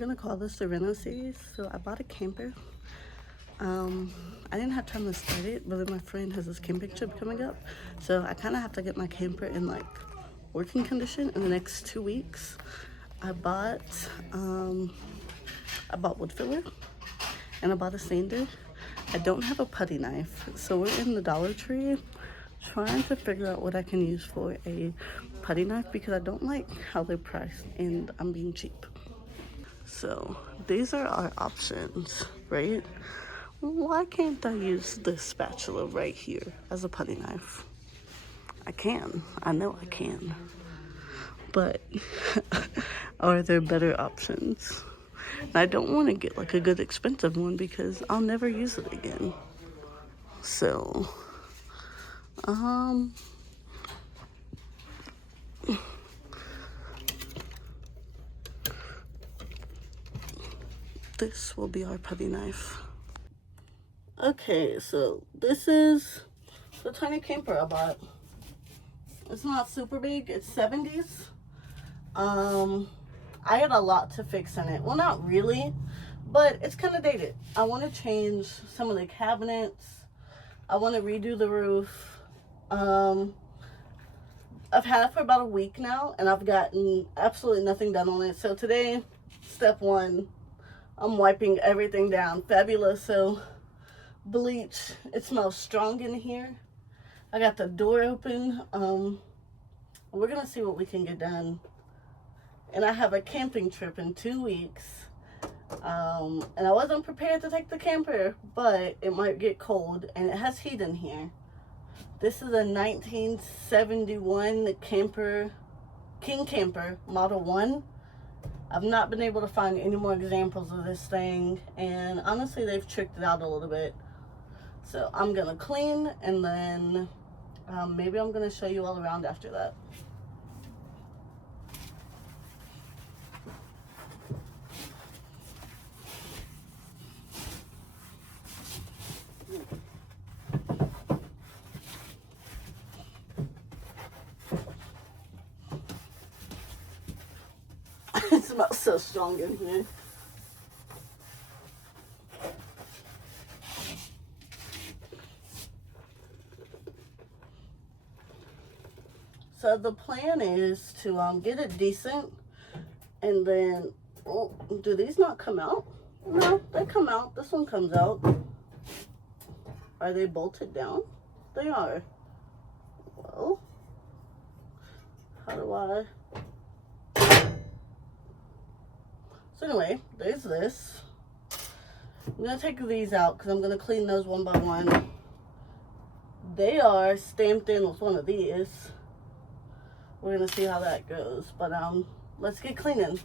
gonna call this the Reno series. So I bought a camper. I didn't have time to start it, but then my friend has this camping trip coming up, so I kind of have to get my camper in like working condition in the next 2 weeks. I bought wood filler and I bought a sander. I don't have a putty knife, so we're in the Dollar Tree trying to figure out what I can use for a putty knife because I don't like how they're priced and I'm being cheap. So these are our options, right? Why can't I use this spatula right here as a putty knife? I can, I know I can, but are there better options? And I don't want to get like a good expensive one because I'll never use it again. So, this will be our putty knife. Okay, so this is the tiny camper I bought. It's not super big, it's 70s. I had a lot to fix in it. Well, not really, but it's kind of dated. I want to change some of the cabinets. I want to redo the roof. I've had it for about a week now, and I've gotten absolutely nothing done on it. So today, step one, I'm wiping everything down. Fabulous. So bleach. It smells strong in here. I got the door open. We're gonna see what we can get done. And I have a camping trip in 2 weeks. And I wasn't prepared to take the camper, but it might get cold, and it has heat in here. This is a 1971 camper, King Camper, Model 1. I've not been able to find any more examples of this thing, and honestly, they've tricked it out a little bit. So I'm gonna clean, and then maybe I'm gonna show you all around after that. It smells so strong in here. So the plan is to get it decent, and then, oh, do these not come out? No, they come out. This one comes out. Are they bolted down? They are. Well, how do I? So anyway, there's this. I'm gonna take these out because I'm gonna clean those one by one. They are stamped in with one of these. We're gonna see how that goes, but let's get cleaning.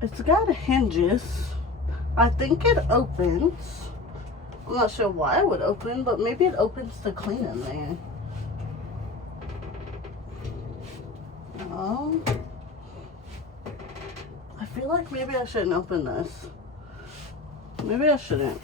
It's got hinges. I think it opens. I'm not sure why it would open, but maybe it opens to clean in there. feel like maybe I shouldn't open this. Maybe I shouldn't.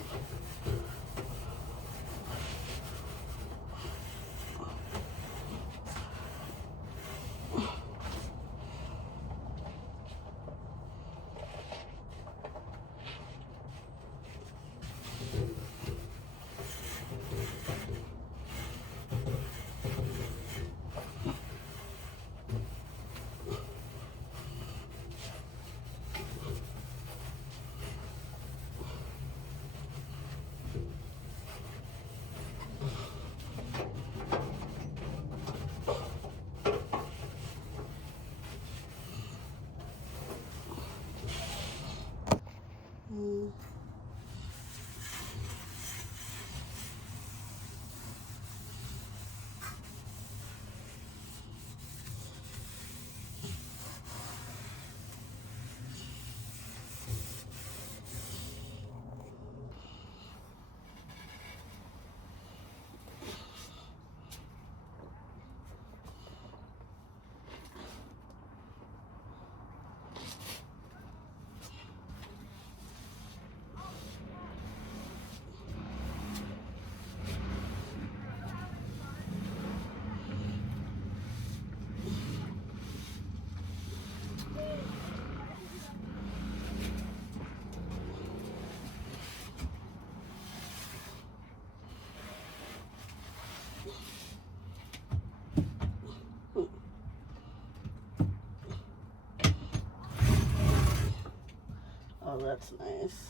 Oh, that's nice.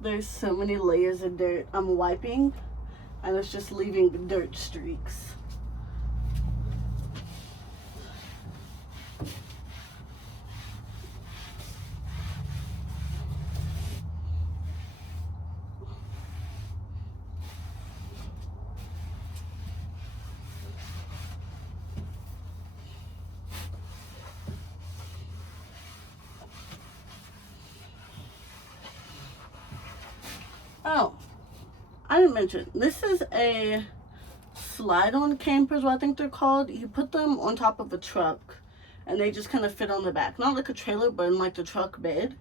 There's so many layers of dirt I'm wiping, and it's just leaving dirt streaks. Oh, I didn't mention, this is a slide-on campers, what I think they're called. You put them on top of a truck, and they just kind of fit on the back. Not like a trailer, but in like the truck bed.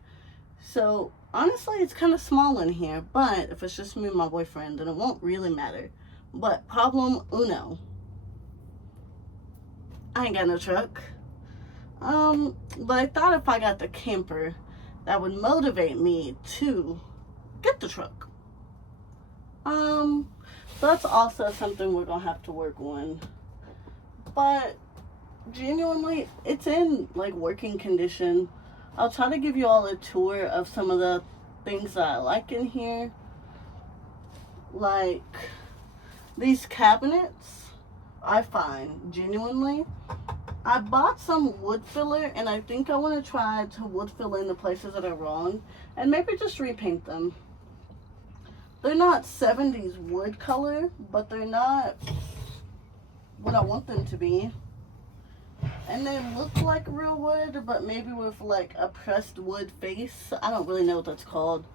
So, honestly, it's kind of small in here, but if it's just me and my boyfriend, then it won't really matter. But problem uno, I ain't got no truck. But I thought if I got the camper, that would motivate me to get the truck. That's also something we're gonna have to work on. But genuinely, it's in like working condition. I'll try to give you all a tour of some of the things that I like in here. Like these cabinets, I find genuinely. I bought some wood filler, and I think I want to try to wood fill in the places that are wrong and maybe just repaint them. They're not 70s wood color, but they're not what I want them to be. And they look like real wood, but maybe with like a pressed wood face. I don't really know what that's called.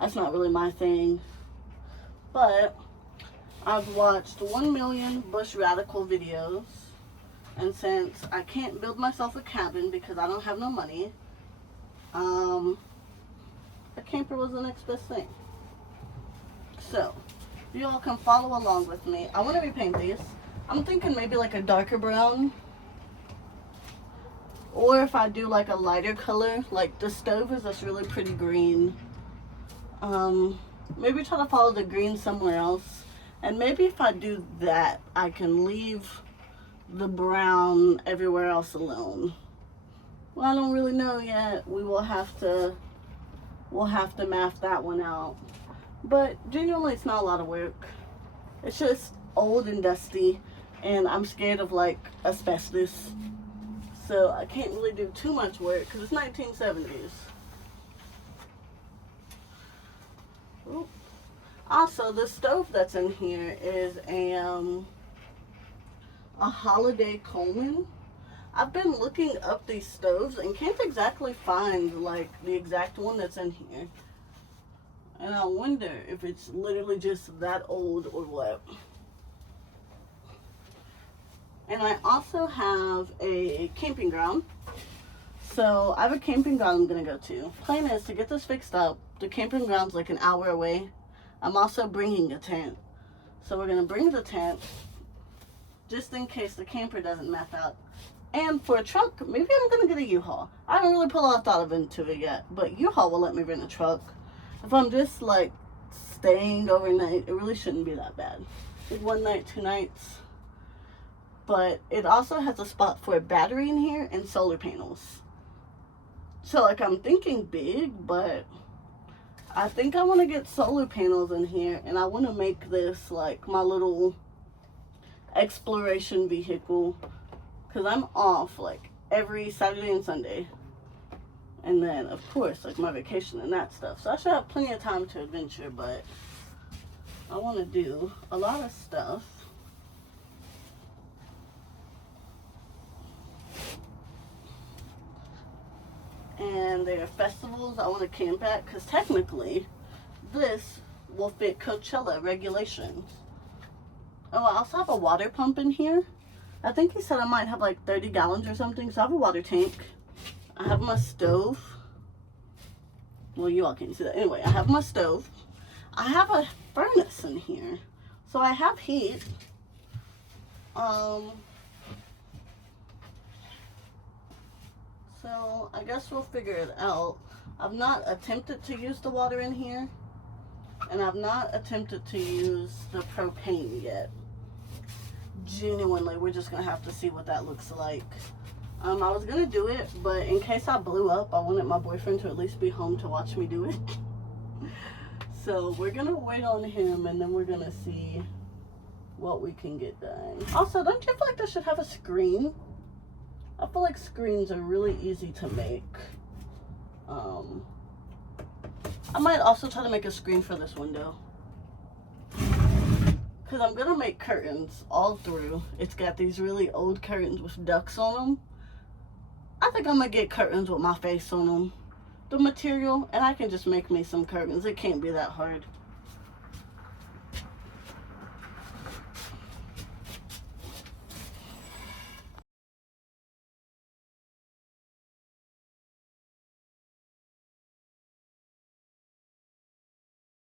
That's not really my thing. But I've watched 1 million Bush Radical videos. And since I can't build myself a cabin because I don't have no money, a camper was the next best thing. So, you all can follow along with me. I want to repaint these. I'm thinking maybe like a darker brown. Or if I do like a lighter color, like the stove is this really pretty green. Maybe try to follow the green somewhere else. And maybe if I do that, I can leave the brown everywhere else alone. Well, I don't really know yet. We'll have to map that one out. But genuinely, it's not a lot of work. It's just old and dusty, and I'm scared of like asbestos. So I can't really do too much work because it's 1970s. Ooh. Also, the stove that's in here is a a holiday Coleman. I've been looking up these stoves and can't exactly find like the exact one that's in here. And I wonder if it's literally just that old or what. And I also have a camping ground. So I have a camping ground I'm going to go to. Plan is to get this fixed up. The camping ground's like an hour away. I'm also bringing a tent. So we're going to bring the tent just in case the camper doesn't map out. And for a truck, maybe I'm going to get a U-Haul. I haven't really put a lot of thought into it yet. But U-Haul will let me rent a truck. If I'm just like staying overnight, it really shouldn't be that bad. Like 1 night, 2 nights. But it also has a spot for a battery in here and solar panels. So like I'm thinking big, but I think I want to get solar panels in here, and I want to make this like my little exploration vehicle, because I'm off like every Saturday and Sunday. And then, of course, like my vacation and that stuff. So I should have plenty of time to adventure, but I want to do a lot of stuff. And there are festivals I want to camp at, because technically this will fit Coachella regulations. Oh, I also have a water pump in here. I think he said I might have like 30 gallons or something. So I have a water tank. I have my stove. Well, you all can't see that. Anyway, I have my stove. I have a furnace in here. So I have heat. So I guess we'll figure it out. I've not attempted to use the water in here. And I've not attempted to use the propane yet. Genuinely, we're just going to have to see what that looks like. I was going to do it, but in case I blew up, I wanted my boyfriend to at least be home to watch me do it. So we're going to wait on him, and then we're going to see what we can get done. Also, don't you feel like this should have a screen? I feel like screens are really easy to make. I might also try to make a screen for this window, because I'm going to make curtains all through. It's got these really old curtains with ducks on them. I think I'm going to get curtains with my face on them. The material, and I can just make me some curtains. It can't be that hard.